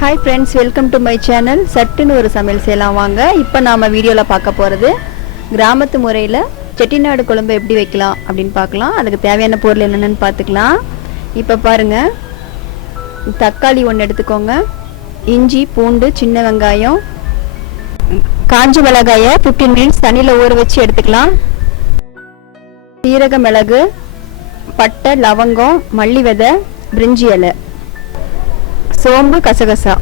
Hi friends welcome to my channel சட்டுன்னு ஒரு சமையல் செய்யலாம் வாங்க. இப்போ நாம் வீடியோவில் பார்க்க போகிறது கிராமத்து முறையில் செட்டிநாடு குழம்பு எப்படி வைக்கலாம் அப்படின்னு பார்க்கலாம். அதுக்கு தேவையான பொருள் என்னென்னு பார்த்துக்கலாம். இப்போ பாருங்கள் தக்காளி ஒன்று எடுத்துக்கோங்க. இஞ்சி பூண்டு சின்ன வெங்காயம் காஞ்ச மிளகாயை ஃபிஃப்டீன் மினிட்ஸ் தண்ணியில் ஊற வச்சு எடுத்துக்கலாம். சீரக மிளகு பட்டை லவங்கம் மல்லி விதை பிரிஞ்சி இலை. சோம்பு கசகசா.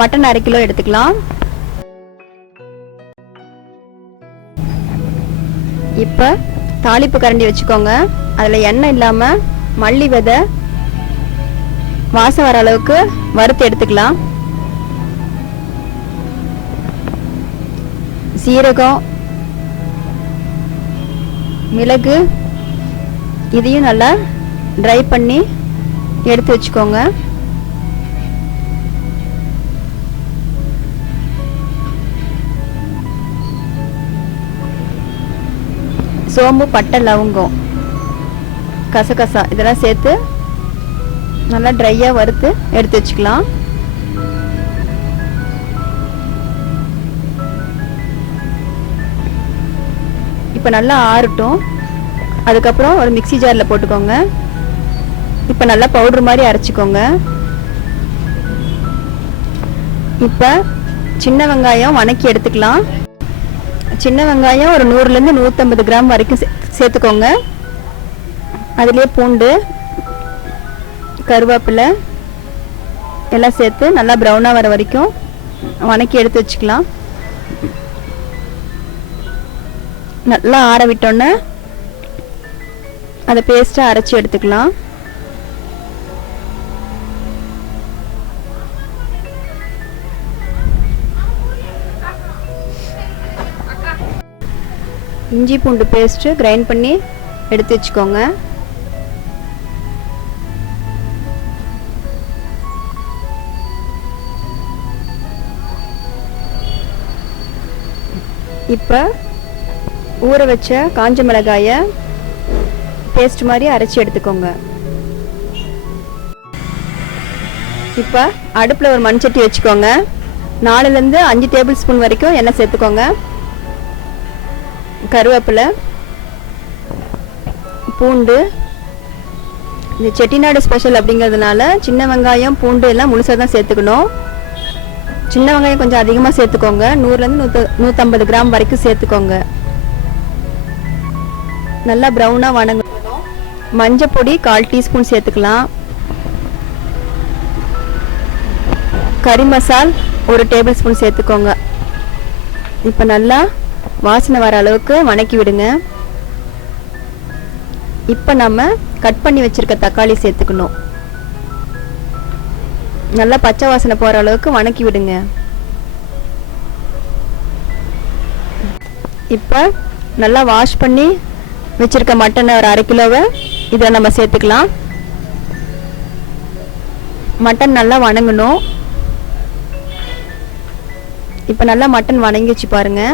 மட்டன் அரை கிலோ எடுத்துக்கலாம். இப்போ தாளிப்பு கரண்டி வச்சுக்கோங்க. அதில் எண்ணெய் இல்லாமல் மல்லி விதை வாசம் வர அளவுக்கு வறுத்து எடுத்துக்கலாம். சீரகம் மிளகு இதையும் நல்லா ட்ரை பண்ணி எடுத்து வச்சுக்கோங்க. சோம்பு பட்டை லவங்கம். கசகசா இதெல்லாம் சேர்த்து நல்லா ட்ரையாக வறுத்து எடுத்து வச்சுக்கலாம். இப்போ நல்லா ஆறட்டும். அதுக்கப்புறம் ஒரு மிக்ஸி ஜாரில் போட்டுக்கோங்க. இப்போ நல்லா பவுடர் மாதிரி அரைச்சிக்கோங்க. இப்போ சின்ன வெங்காயம் வணக்கி எடுத்துக்கலாம். சின்ன வெங்காயம் ஒரு நூறுலேருந்து நூற்றம்பது கிராம் வரைக்கும் சே- சேர்த்துக்கோங்க. அதுலேயே பூண்டு கருவேப்பிலை எல்லாம் சேர்த்து நல்லா ப்ரௌனாக வர வரைக்கும் வணக்கி எடுத்து வச்சுக்கலாம். நல்லா ஆற விட்டோன்னே அதை பேஸ்ட்டாக அரைச்சி எடுத்துக்கலாம். இஞ்சி பூண்டு பேஸ்ட்டு கிரைண்ட் பண்ணி எடுத்து வச்சுக்கோங்க. இப்போ ஊற வச்ச காஞ்ச மிளகாயை பேஸ்ட் மாதிரி அரைச்சி எடுத்துக்கோங்க. இப்போ அடுப்பில் ஒரு மண்சட்டி வச்சுக்கோங்க. நாலுலேருந்து அஞ்சு டேபிள் ஸ்பூன் வரைக்கும் எண்ணெய் சேர்த்துக்கோங்க. கருவேப்பிலை பூண்டு. இது செட்டிநாடு ஸ்பெஷல் அப்படிங்கிறதுனால சின்ன வெங்காயம் பூண்டு எல்லாம் முழுசாக தான் சேர்த்துக்கணும். சின்ன வெங்காயம் கொஞ்சம் அதிகமாக சேர்த்துக்கோங்க. நூறுலேருந்து நூற்று நூற்றம்பது கிராம் வரைக்கும் சேர்த்துக்கோங்க. நல்லா ப்ரௌனாக வணங்கணும். மஞ்சள் பொடி கால் டீஸ்பூன் சேர்த்துக்கலாம். கறி மசால் ஒரு டேபிள் ஸ்பூன் சேர்த்துக்கோங்க. இப்போ நல்லா வாசனை வர அளவுக்கு வணக்கி விடுங்க. இப்போ நம்ம கட் பண்ணி வச்சிருக்க தக்காளி சேர்த்துக்கணும். நல்லா பச்சை வாசனை போகிற அளவுக்கு வணக்கி விடுங்க. இப்போ நல்லா வாஷ் பண்ணி வச்சிருக்க மட்டனை ஒரு அரை கிலோவை இதில் நம்ம சேர்த்துக்கலாம். மட்டன் நல்லா வணங்கணும். இப்போ நல்லா மட்டன் வணங்கிச்சு பாருங்க.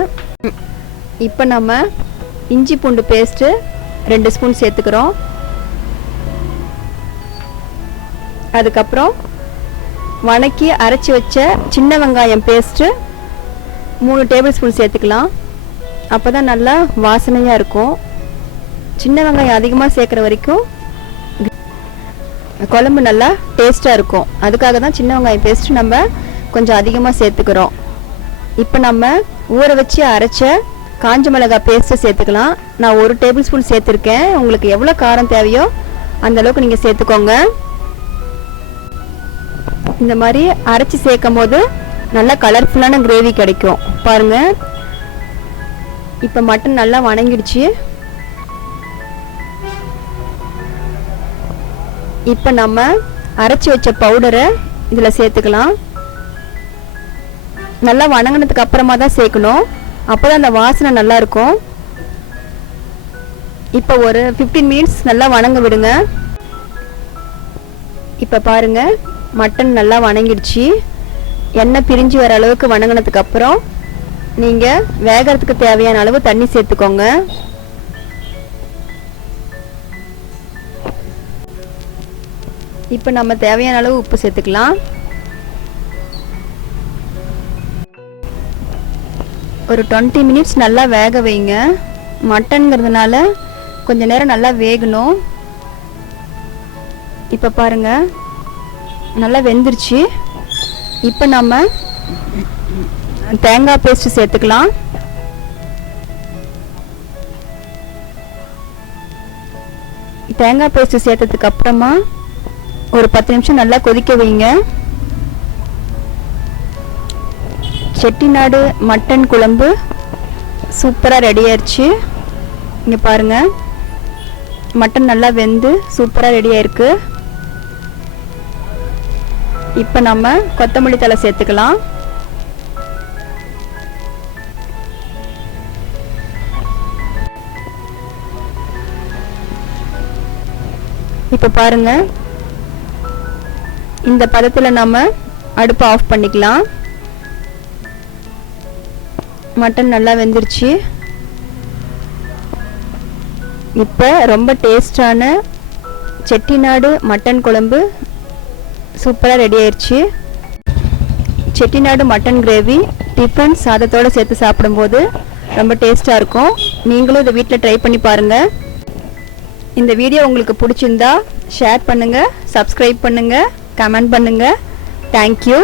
இப்போ நம்ம இஞ்சி பூண்டு பேஸ்ட்டு ரெண்டு ஸ்பூன் சேர்த்துக்கிறோம். அதுக்கப்புறம் வணக்கி அரைச்சி வச்ச சின்ன வெங்காயம் பேஸ்ட்டு மூணு டேபிள் ஸ்பூன் சேர்த்துக்கலாம். அப்போ தான் நல்லா வாசனையாக இருக்கும். சின்ன வெங்காயம் அதிகமாக சேர்க்குற வரைக்கும் குழம்பு நல்லா டேஸ்ட்டாக இருக்கும். அதுக்காக தான் சின்ன வெங்காயம் பேஸ்ட்டு நம்ம கொஞ்சம் அதிகமாக சேர்த்துக்கிறோம். இப்போ நம்ம ஊற வச்சு அரைச்ச காஞ்ச மிளகாய் பேஸ்ட்டை சேர்த்துக்கலாம். நான் ஒரு டேபிள் ஸ்பூன் சேர்த்துருக்கேன். உங்களுக்கு எவ்வளோ காரம் தேவையோ அந்த அளவுக்கு நீங்கள் சேர்த்துக்கோங்க. இந்த மாதிரி அரைச்சி சேர்க்கும் போது நல்லா கலர்ஃபுல்லான கிரேவி கிடைக்கும். பாருங்க. இப்போ மட்டன் நல்லா வணங்கிடுச்சு. இப்போ நம்ம அரைச்சி வச்ச பவுடரை இதில் சேர்த்துக்கலாம். நல்லா வணங்கினதுக்கு அப்புறமா தான் சேர்க்கணும். அப்போ தான் அந்த வாசனை நல்லா இருக்கும். இப்போ ஒரு ஃபிஃப்டீன் மினிட்ஸ் நல்லா வணங்க விடுங்க. இப்போ பாருங்க மட்டன் நல்லா வணங்கிடுச்சு. எண்ணெய் பிரிஞ்சு வர அளவுக்கு வணங்கினதுக்கு அப்புறம் நீங்கள் வேகறதுக்கு தேவையான அளவு தண்ணி சேர்த்துக்கோங்க. இப்போ நம்ம தேவையான அளவு உப்பு சேர்த்துக்கலாம். ஒரு டுவெண்ட்டி மினிட்ஸ் நல்லா வேக வைங்க. மட்டனுங்கிறதுனால கொஞ்ச நேரம் நல்லா வேகணும். இப்போ பாருங்க. நல்லா வெந்துருச்சு. இப்போ நம்ம தேங்காய் பேஸ்ட்டு சேர்த்துக்கலாம். தேங்காய் பேஸ்ட்டு சேர்த்ததுக்கு அப்புறமா ஒரு பத்து நிமிஷம் நல்லா கொதிக்க வைங்க. செட்டிநாடு மட்டன் குழம்பு. சூப்பராக ரெடி ஆயிடுச்சு இங்கே பாருங்கள் மட்டன் நல்லா வெந்து சூப்பராக ரெடி ஆயிருக்கு. இப்போ நம்ம கொத்தமல்லி தலை சேர்த்துக்கலாம். இப்போ பாருங்க. இந்த பதத்தில் நம்ம அடுப்பை ஆஃப் பண்ணிக்கலாம். மட்டன் நல்லா வெந்துருச்சு. இப்போ ரொம்ப டேஸ்டான செட்டிநாடு மட்டன் குழம்பு சூப்பராக ரெடி ஆயிடுச்சு செட்டிநாடு மட்டன் கிரேவி டிஃபன் சாதத்தோடு சேர்த்து சாப்பிடும்போது ரொம்ப டேஸ்ட்டாக இருக்கும். நீங்களும் இதை வீட்டில் ட்ரை பண்ணி பாருங்கள் இந்த வீடியோ உங்களுக்கு பிடிச்சிருந்தா ஷேர் பண்ணுங்கள் சப்ஸ்கிரைப் பண்ணுங்கள் கமெண்ட் பண்ணுங்கள் தேங்க்யூ